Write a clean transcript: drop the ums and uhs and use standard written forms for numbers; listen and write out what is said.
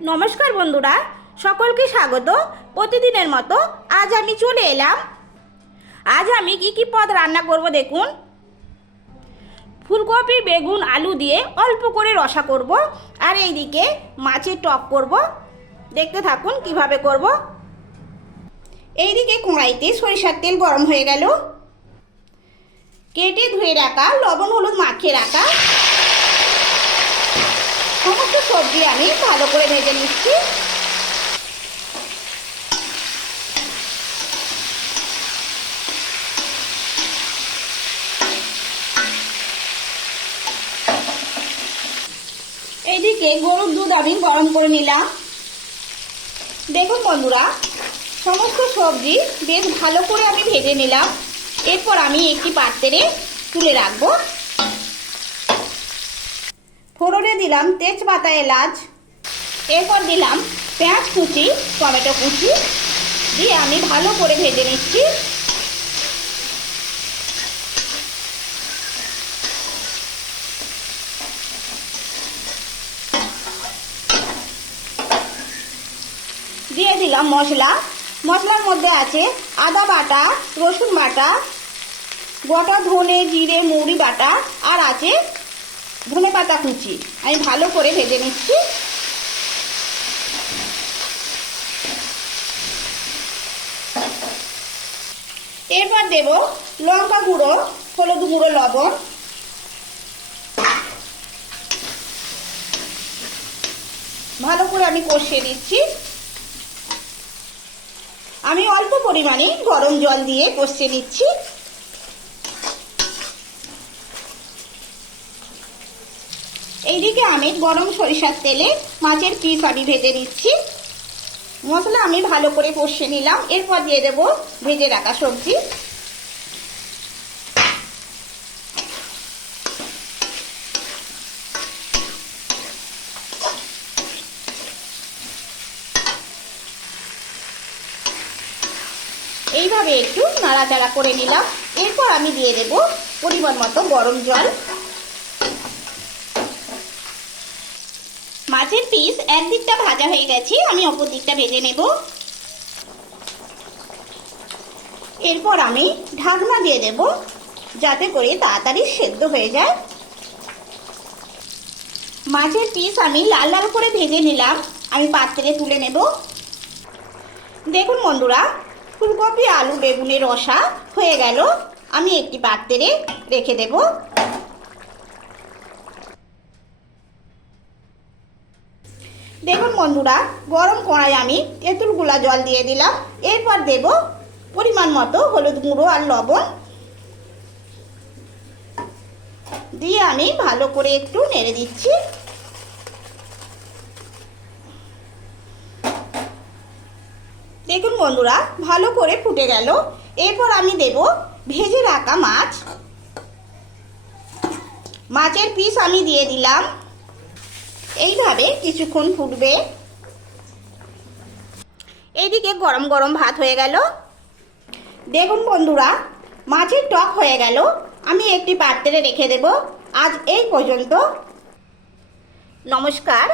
নমস্কার বন্ধুরা, সকলকে স্বাগত। প্রতিদিনের মতো আজ আমি চলে এলাম। আজ আমি কি পদ রান্না করব দেখুন। ফুলকপি, বেগুন, আলু দিয়ে অল্প করে রসা করব, আর এইদিকে মাছের টক করব। দেখতে থাকুন কিভাবে করব। এইদিকে কড়াইতে সরিষার তেল গরম হয়ে গেল। কেটে ধুয়ে রাখা, লবণ হলুদ মাখিয়ে রাখা সমস্ত সবজি আমি ভালো করে ভেজে নিচ্ছি। এইদিকে গরুর দুধ আমি গরম করে নিলাম। দেখুন বন্ধুরা, সমস্ত সবজি বেশ ভালো করে আমি ভেজে নিলাম। এরপর আমি একটি পাত্রে তুলে রাখবো। ফোড়নে দিলাম তেজপাতা, এলাচ, এরপর দিলাম পেঁয়াজ কুচি, টমেটো কুচি দিয়ে আমি ভালো করে ভেজে নিচ্ছি। দিয়ে দিলাম মশলা। মশলার মধ্যে আছে আদা বাটা, রসুন বাটা, গোটা ধনে জিরে মৌরি বাটা, আর আছে ধনে পাতা কুচি। আমি ভালো করে ভেজে নিচ্ছি। এরপর দেব লঙ্কা গুঁড়ো, হলুদ গুঁড়ো, লবণ। ভালো করে আমি কষিয়ে দিচ্ছি। আমি অল্প পরিমাণে গরম জল দিয়ে কষিয়ে নিচ্ছি। এইদিকে আমি গরম সরিষার তেলে মাছের পিস আমি ভেজে নিচ্ছি। মশলা আমি ভালো করে কষিয়ে নিলাম। এরপর দিয়ে দেবো ভেজে রাখা সবজি। এইভাবে একটু নাড়াচাড়া করে নিলাম। এরপর আমি দিয়ে দেব পরিমাণ মতো গরম জল। মাছের পিস একদিকটা ভাজা হয়ে গেছে, আমি অপর দিকটা ভেজে নেব। এরপর আমি ঢাকনা দিয়ে দেব, যাতে করে তাড়াতাড়ি সেদ্ধ হয়ে যায়। মাছের পিস আমি লাল লাল করে ভেজে নিলাম। আমি পাত্রে তুলে নেব। দেখুন বন্ধুরা, ফুলকপি আলু বেগুনের রসা হয়ে গেল। আমি একটি পাত্রে রেখে দেব। দেখুন বন্ধুরা, গরম কড়াই আমি তেঁতুল গুলা জল দিয়ে দিলাম। এরপর দেব পরিমাণ মতো হলুদ গুঁড়ো আর লবণ দিয়ে আমি ভালো করে একটু নেড়ে দিচ্ছি। দেখুন বন্ধুরা, ভালো করে ফুটে গেল। এরপর আমি দেব ভেজে রাখা মাছ। মাছের পিস আমি দিয়ে দিলাম। এইভাবে কিছুক্ষণ ফুটবে। এইদিকে গরম গরম ভাত হয়ে গেল। দেখুন বন্ধুরা, মাছের টক হয়ে গেল। আমি একটি পাত্রে রেখে দেব। আজ এই পর্যন্ত। নমস্কার।